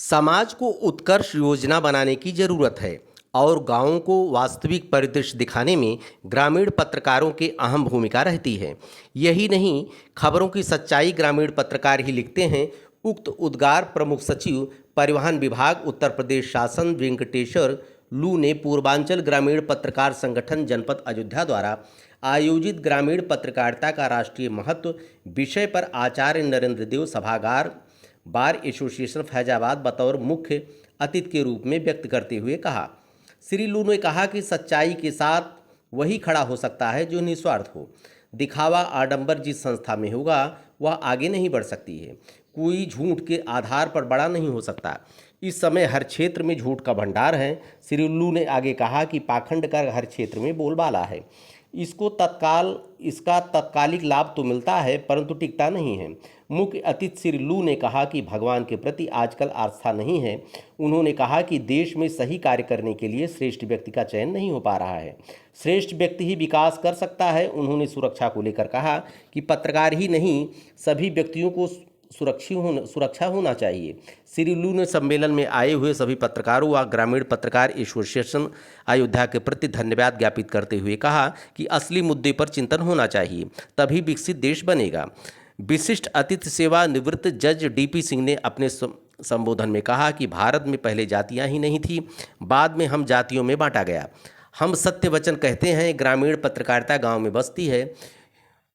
समाज को उत्कर्ष योजना बनाने की जरूरत है और गांवों को वास्तविक परिदृश्य दिखाने में ग्रामीण पत्रकारों की अहम भूमिका रहती है। यही नहीं, खबरों की सच्चाई ग्रामीण पत्रकार ही लिखते हैं। उक्त उद्गार प्रमुख सचिव परिवहन विभाग उत्तर प्रदेश शासन वेंकटेश्वर लू ने पूर्वांचल ग्रामीण पत्रकार संगठन जनपद अयोध्या द्वारा आयोजित ग्रामीण पत्रकारिता का राष्ट्रीय महत्व विषय पर आचार्य नरेंद्र देव सभागार बार एसोसिएशन फैजाबाद बतौर मुख्य अतिथि के रूप में व्यक्त करते हुए कहा। श्री लू ने कहा कि सच्चाई के साथ वही खड़ा हो सकता है जो निस्वार्थ हो। दिखावा आडंबर जिस संस्था में होगा वह आगे नहीं बढ़ सकती है। कोई झूठ के आधार पर बड़ा नहीं हो सकता। इस समय हर क्षेत्र में झूठ का भंडार है। श्री लू ने आगे कहा कि पाखंड का हर क्षेत्र में बोलबाला है। इसका तत्कालिक लाभ तो मिलता है परंतु टिकता नहीं है। मुख्य अतिथि श्री लू ने कहा कि भगवान के प्रति आजकल आस्था नहीं है। उन्होंने कहा कि देश में सही कार्य करने के लिए श्रेष्ठ व्यक्ति का चयन नहीं हो पा रहा है। श्रेष्ठ व्यक्ति ही विकास कर सकता है। उन्होंने सुरक्षा को लेकर कहा कि पत्रकार ही नहीं, सभी व्यक्तियों को सुरक्षा होना चाहिए। श्री लू ने सम्मेलन में आए हुए सभी पत्रकारों व ग्रामीण पत्रकार एसोसिएशन अयोध्या के प्रति धन्यवाद ज्ञापित करते हुए कहा कि असली मुद्दे पर चिंतन होना चाहिए, तभी विकसित देश बनेगा। विशिष्ट अतिथि सेवा निवृत्त जज डीपी सिंह ने अपने संबोधन में कहा कि भारत में पहले जातियां ही नहीं थी, बाद में हम जातियों में बांटा गया। हम सत्य वचन कहते हैं। ग्रामीण पत्रकारिता गांव में बसती है।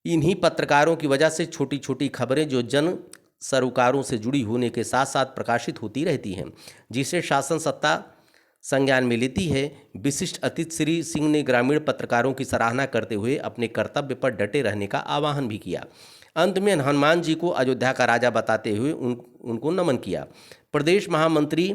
इन्हीं पत्रकारों की वजह से छोटी छोटी खबरें जो जन सरोकारों से जुड़ी होने के साथ साथ प्रकाशित होती रहती हैं, जिसे शासन सत्ता संज्ञान में लेती है। विशिष्ट अतिथि श्री सिंह ने ग्रामीण पत्रकारों की सराहना करते हुए अपने कर्तव्य पर डटे रहने का आह्वान भी किया। अंत में हनुमान जी को अयोध्या का राजा बताते हुए उनको नमन किया। प्रदेश महामंत्री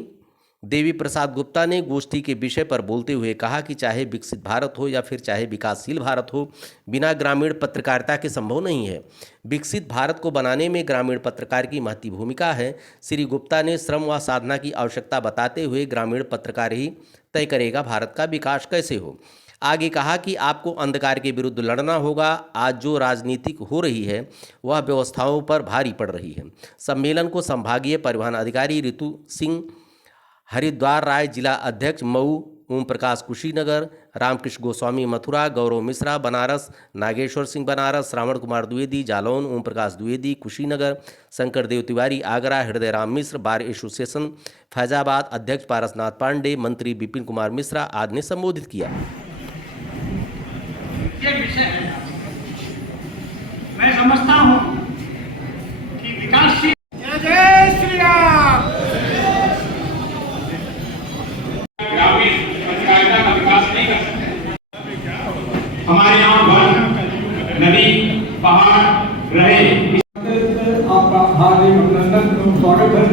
देवी प्रसाद गुप्ता ने गोष्ठी के विषय पर बोलते हुए कहा कि चाहे विकसित भारत हो या फिर चाहे विकासशील भारत हो, बिना ग्रामीण पत्रकारिता के संभव नहीं है। विकसित भारत को बनाने में ग्रामीण पत्रकार की महत्वपूर्ण भूमिका है। श्री गुप्ता ने श्रम व साधना की आवश्यकता बताते हुए ग्रामीण पत्रकार ही तय करेगा भारत का विकास कैसे हो। आगे कहा कि आपको अंधकार के विरुद्ध लड़ना होगा। आज जो राजनीति हो रही है वह व्यवस्थाओं पर भारी पड़ रही है। सम्मेलन को संभागीय परिवहन अधिकारी ऋतु सिंह, हरिद्वार राय जिला अध्यक्ष मऊ, ओम प्रकाश कुशीनगर, रामकृष्ण गोस्वामी मथुरा, गौरव मिश्रा बनारस, नागेश्वर सिंह बनारस, श्रावण कुमार द्विवेदी जालौन, ओम प्रकाश द्विवेदी कुशीनगर, शंकर देव तिवारी आगरा, हृदय राम मिश्र बार एसोसिएशन फैजाबाद अध्यक्ष पारसनाथ पांडे, मंत्री विपिन कुमार मिश्रा आदि ने संबोधित किया। ये विषय है, मैं समझता हूं कि विकासशील जय श्री राम ग्रामीण पत्रकारिता का विकास नहीं कर सकते। हमारे यहाँ वन, नदी, पहाड़ रहे। आपका हार्दिक अभिनंदन, स्वागत है।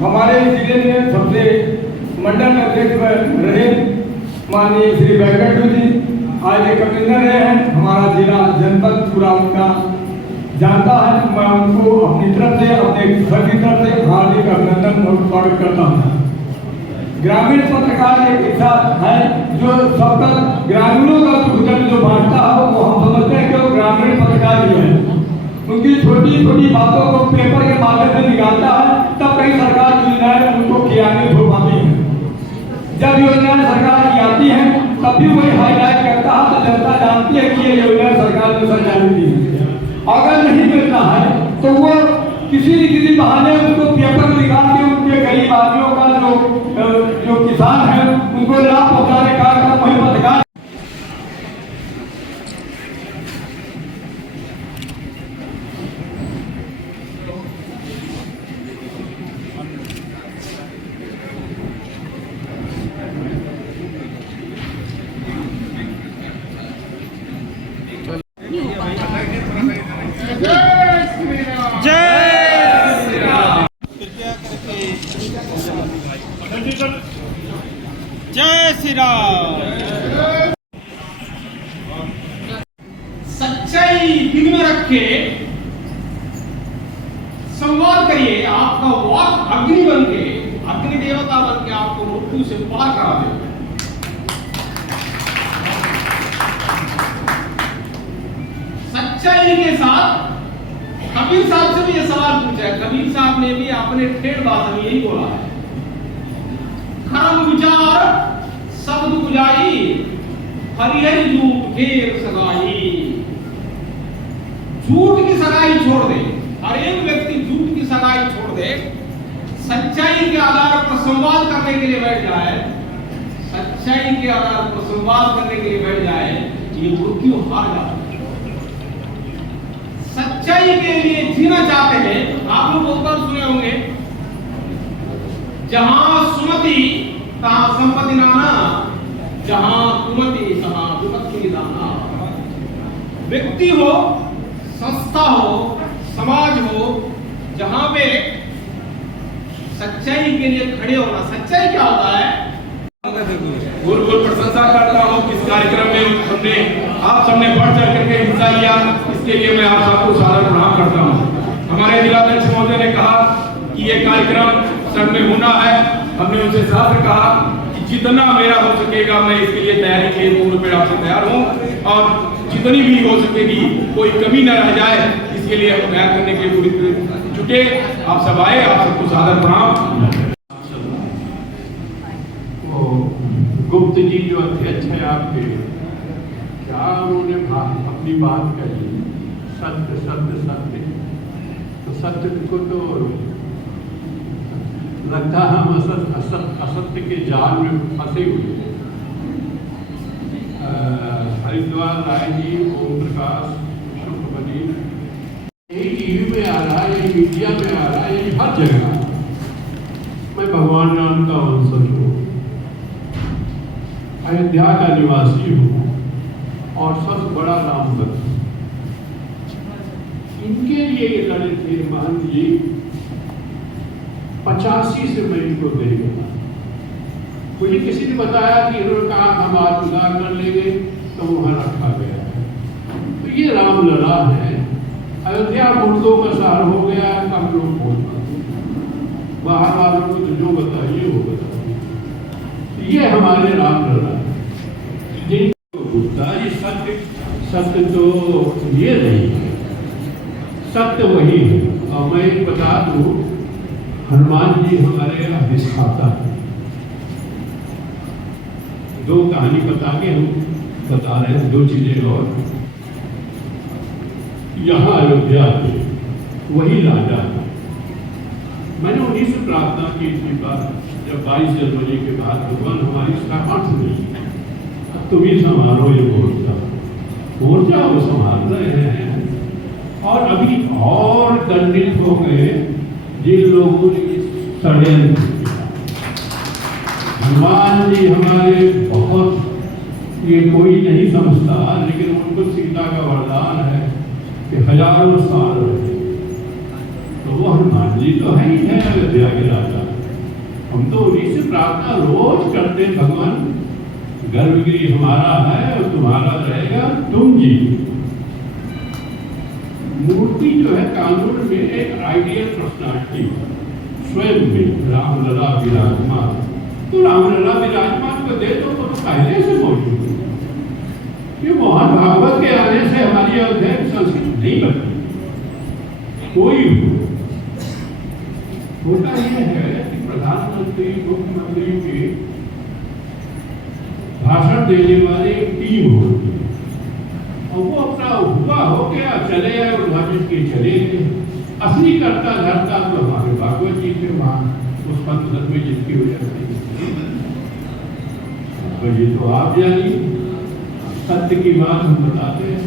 हमारे जिले में सबसे मंडल अध्यक्ष रहे माननीय श्री वेंकटेश्वर जी आज एक कमिश्नर रहे हैं। हमारा जिला जनपद पूरा उनका जानता है। मैं उनको अपनी तरफ से, अपने घर की तरफ से हार्दिक अभिनंदन और स्वागत करता हूँ। ग्रामीण पत्रकार एक ऐसा है जो सब तक ग्रामीणों का दुख दर्द जो बांटता है वो हम समझते हैं कि वो ग्रामीण पत्रकार ही है। उनकी छोटी छोटी बातों को पेपर के माध्यम से निकालता है, तब कहीं सरकार योजनाएं उनको क्रियान्वित हो पाती है। जब योजनाएं सरकार की आती हैं तब भी वही हाईलाइट करता है, तो जनता जानती है कि ये योजना सरकार ने संचालित की है। अगर नहीं मिलता है तो वो किसी न किसी बहाने उनको पेपर निकाल के उनके गरीब आदमियों का जो किसान है उनको लाभ पहुंचाने का काम वही पत्रकार। जय श्री राम। सच्चाई दिल में रख के संवाद करिए। आपका वाक अग्नि बन के, अग्नि देवता बन के आपको मृत्यु से पार करा देगा। सच्चाई के साथ कबीर साहब से भी ये सवाल पूछा है। कबीर साहब ने भी अपने ठेठ भाषा में यही बोला है, खरम विचार शब्द बुझाई, हरिहर झूठ घेर सगाई। झूठ की सगाई छोड़ दे, हर एक व्यक्ति झूठ की सगाई छोड़ दे, सच्चाई के आधार पर संवाद करने के लिए बैठ जाए, सच्चाई के आधार पर संवाद करने के लिए बैठ जाए, ये मृत्यु हार जाता है। सच्चाई के लिए जीना चाहते हैं। आप लोग बहुत बार सुने होंगे, जहां सुमति तहां संपत्ति नाना, जहां कुमति तहां विपत्ति निदाना। व्यक्ति हो, संस्था हो, समाज हो, जहां पे सच्चाई के लिए खड़े होना। सच्चाई क्या होता है? गुरु प्रशंसा करता हूँ कि इस कार्यक्रम में हमने आप सबने बढ़ चढ़ करके हिस्सा लिया, इसके लिए मैं आप सबको सादर प्रणाम करता हूँ। हमारे जिलाध्यक्ष महोदय ने कहा कि ये कार्यक्रम सर में होना है। हमने उनसे साफ कहा कि जितना मेरा हो सकेगा मैं इसके लिए तैयारी के पूर्ण पे आपसे तैयार हूँ, और जितनी भी हो सकेगी कोई कमी न रह जाए इसके लिए हम तैयार करने के पूरी जुटे। आप सब आए, आप सबको सादर प्रणाम। गुप्त जी जो अध्यक्ष है आपके, क्या उन्होंने अपनी बात कही, सत्य सत्य सत्य। तो सत्य को तो लगता है हम असत्य के जाल में फंसे हुए हैं। हरिद्वार राय जी, ओम प्रकाश शुक्लबनी, यही टीवी में आ रहा है, यही मीडिया में आ रहा है, यही हर जगह। मैं भगवान राम का वंशज हूँ, अयोध्या का निवासी हूँ और सबसे बड़ा राम भक्त। इनके लिए ये लड़े थे महंत जी। 85 से मैं इनको दे गया। मुझे किसी ने बताया कि इन्होंने कहा हम आज उधार कर लेंगे, तो वहां रखा गया है। तो ये राम लड़ा है। अयोध्या मुर्दों का शहर हो गया, कम लोग बोल पाते, बाहर वालों को तो जो बताइए वो बताइए। ये हमारे राम लड़ा है। सत्य सत्य तो ये नहीं है, सत्य वही है। और मैं एक बता दूं, हनुमान जी हमारे अधिष्ठाता है। दो कहानी बता के हम बता रहे हैं, दो चीजें। और यहाँ अयोध्या में वही राजा है। मैंने उन्हीं से प्रार्थना की थी बात, जब 22 जनवरी के बाद भगवान हमारी सामर्थ नहीं, तुम ही संभालो ये मोर्चा। मोर्चा वो संभाल रहे हैं, और अभी और दंडित हो गए जिन लोगों ने षड्यंत्र किया। हनुमान जी हमारे बहुत, ये कोई नहीं समझता, लेकिन उनको सीता का वरदान है कि हजारों साल रहे। तो वो हनुमान जी तो है ही है अयोध्या के राजा। हम तो उन्हीं से प्रार्थना रोज करते, भगवान गर्भगृह हमारा है और तुम्हारा रहेगा, तुम जी। मूर्ति जो है कानून में एक आइडियल पर्सनालिटी स्वयं में रामलला विराजमान। तो रामलला विराजमान को दे दो तो पहले से मौजूद है। ये मोहन भागवत के आने से हमारी अयोध्या की संस्कृति नहीं बदली। कोई होता यह है कि प्रधानमंत्री मुख्यमंत्री के भाषण देने वाले एक टीम होती है, और वो अपना हुआ हो गया चले आए और भाषण के चले गए। असली करता धरता तो हमारे भागवत जी के वहां उस पंथ में जिसकी वजह से ये तो आप जानिए, सत्य की बात हम बताते हैं।